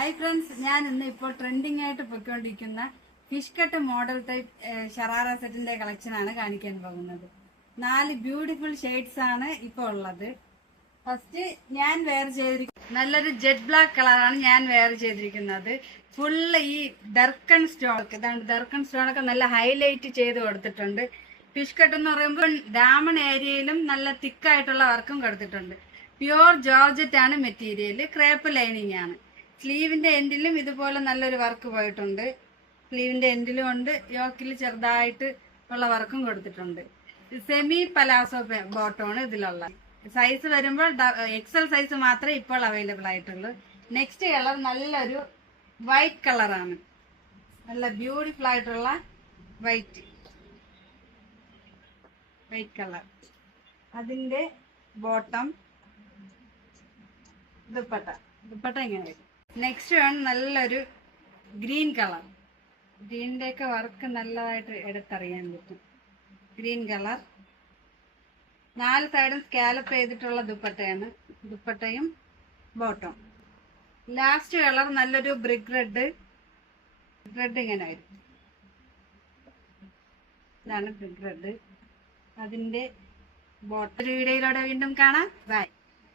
Hi friends, ഞാൻ ഇന്ന് ഇപ്പോൾ ട്രെൻഡിങ് ആയിട്ട് പൊയ്ക്കൊണ്ടിരിക്കുന്ന fish cut model type sharara സെറ്റിന്റെ കളക്ഷൻ ആണ് കാണിക്കാൻ പോകുന്നത്. 4 ബ്യൂട്ടിഫുൾ ഷെയ്ഡ്സ് ആണ് ഇപ്പോൾ ഉള്ളത്. ഫസ്റ്റ് ഞാൻ വെയർ ചെയ്തിരിക്കുന്നത് നല്ലൊരു ജെറ്റ് ബ്ലാക്ക് കളറാണ് ഞാൻ വെയർ ചെയ്തിരിക്കുന്നത്. ഫുള്ള് ഈ ഡർക്കൺ സ്റ്റോൺ, ഇതാണ് ഡർക്കൺ സ്റ്റോണൊക്കെ നല്ല ഹൈലൈറ്റ് ചെയ്ത് കൊടുത്തിട്ടുണ്ട്. ഫിഷ് കട്ട് എന്ന് പറയുമ്പോൾ ഡാമൺ ഏരിയയിലും നല്ല തിക്കായിട്ടുള്ള വർക്കും കൊടുത്തിട്ടുണ്ട്. പ്യുവർ ജോർജറ്റ് ആണ് മെറ്റീരിയൽ, ക്രേപ്പ് ലൈനിങ് ആണ്. സ്ലീവിന്റെ എൻഡിലും ഇതുപോലെ നല്ലൊരു വർക്ക് പോയിട്ടുണ്ട്. സ്ലീവിന്റെ എൻഡിലും ഉണ്ട്, യോക്കിൽ ചെറുതായിട്ട് ഉള്ള വർക്കും കൊടുത്തിട്ടുണ്ട്. സെമി പലാസോ ബോട്ടമാണ് ഇതിലുള്ള. സൈസ് വരുമ്പോൾ എക്സൽ സൈസ് മാത്രമേ ഇപ്പോൾ അവൈലബിൾ ആയിട്ടുള്ളൂ. നെക്സ്റ്റ് കളർ നല്ലൊരു വൈറ്റ് കളറാണ്, നല്ല ബ്യൂട്ടിഫുൾ ആയിട്ടുള്ള വൈറ്റ് കളർ. അതിന്റെ ബോട്ടം ദുപ്പട്ട ഇങ്ങനെ വരും. നെക്സ്റ്റ് ആണ് നല്ലൊരു ഗ്രീൻ കളർ. ഗ്രീനിന്റെ ഒക്കെ വർക്ക് നല്ലതായിട്ട് എടുത്തറിയാൻ പറ്റും. ഗ്രീൻ കളർ, 4 സൈഡും സ്കാലപ്പ് ചെയ്തിട്ടുള്ള ദുപ്പട്ടയാണ്. ദുപ്പട്ടയും ബോട്ടം. ലാസ്റ്റ് കളർ നല്ലൊരു ബ്രിക്ക് റെഡ് ഇങ്ങനെ വരും. ഇതാണ് ബ്രിക്ക് റെഡ്. അതിന്റെ ബോട്ടം. വീഡിയോയിലൂടെ വീണ്ടും കാണാം. ബൈ.